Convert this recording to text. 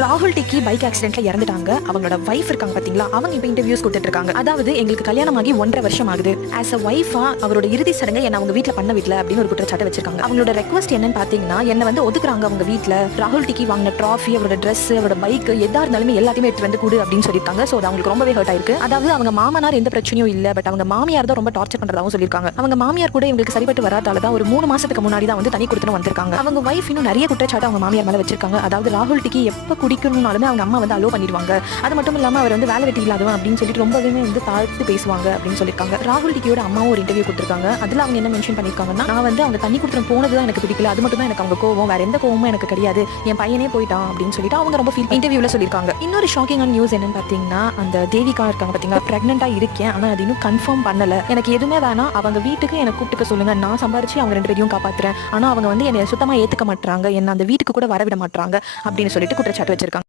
ராகுல் டிக்கி பைக் ஆக்சிடென்ட்ல இறந்துட்டாங்க. அவங்களோட வைஃப் இருக்காங்க பாத்தீங்களா, அவங்க இப்ப இன்டர்வியூஸ் கொடுத்துட்டு இருக்காங்க. அதாவது எங்களுக்கு கல்யாணம் ஆகி 1.5 வருஷம் ஆகுது. ஆஸ் அ வைஃபா அவரோட இறுதி சடங்கை என்ன அவங்க வீட்டுல பண்ண வீட்ல அப்படின்னு ஒரு குற்றச்சாட்டு வச்சிருக்காங்க. அவங்களோட ரெக்வஸ்ட் என்னன்னு பாத்தீங்கன்னா, என்ன வந்து ஒதுக்குறாங்க அவங்க வீட்டுல. ராகுல் டிக்கி வாங்கின ட்ராஃபி, அவரோட ட்ரெஸ், அவரோட பைக் எதா இருந்தாலுமே எல்லாத்தையுமே எடுத்து வந்து கூடு அப்படின்னு சொல்லியிருக்காங்க. சோ அது அவங்களுக்கு ரொம்பவே ஹர்ட் ஆயிருக்கு. அதாவது அவங்க மாமனார் எந்த பிரச்சனையும் இல்ல, பட் அவங்க மாமியார் தான் ரொம்ப டார்ச்சர் பண்றதாவும் சொல்லியிருக்காங்க. அவங்க மாமியார் கூட இவங்களுக்கு சரிபட்டு வராதால தான் ஒரு 3 மாசத்துக்கு முன்னாடி தான் வந்து தனி கொடுத்துன்னு வந்திருக்காங்க. அவங்க வைஃப் இன்னும் நிறைய குற்றச்சாட்டு அவங்க மாமியார் மேல வச்சிருக்காங்க. அதாவது ராகுல் டிக்கி எப்ப குடிக்கணும்னாலுமே அவங்க அம்மா வந்து அலோ பண்ணிடுவாங்க. அது மட்டும் இல்லாம அவர் வந்து வேலை வெட்டி இல்லாதவன் அப்படின்னு சொல்லிட்டு ரொம்பவே வந்து தாழ்த்து பேசுவாங்க அப்படின்னு சொல்லியிருக்காங்க. ராகுல் டிக்கியோட அம்மாவும் ஒரு இன்டர்வியூ கொடுத்திருக்காங்க. அதுல அவங்க என்ன மென்ஷன் பண்ணிருக்காங்கன்னா, நான் வந்து அவங்க தண்ணி கொடுத்துட்டு போனதுதான் எனக்கு பிடிக்கல, அது மட்டும் தான் எனக்கு அவங்க கோவம், வேற எந்த கோவமும் எனக்கு கிடையாது, என் பையனே போயிட்டான் அப்படின்னு சொல்லிட்டு அவங்க ரொம்ப ஃபீல் இன்டர்வியூல சொல்லியிருக்காங்க. இன்னொரு ஷாக்கிங்கான நியூஸ் என்னன்னு பாத்தீங்கன்னா, அந்த தேவிகா இருக்காங்க பாத்தீங்களா, பிரெக்னெண்டா இருக்கேன், ஆனா அது இன்னும் கன்ஃபார்ம் பண்ணல, எனக்கு எதுவுமே வேணாம், அவங்க வீட்டுக்கு எனக்கு கூப்பிட்டுக்க சொல்லுங்க, நான் சம்பாரிச்சு அவங்க 2 பேரையும் காப்பாத்துறேன், ஆனா அவங்க வந்து என்னை சுத்தமா ஏத்துக்க மாட்டாங்க, என்ன அந்த வீட்டுக்கு கூட வரவிட மாட்டாங்க அப்படின்னு சொல்லிட்டு குற்றச்சாட்டு வச்சிருக்காங்க.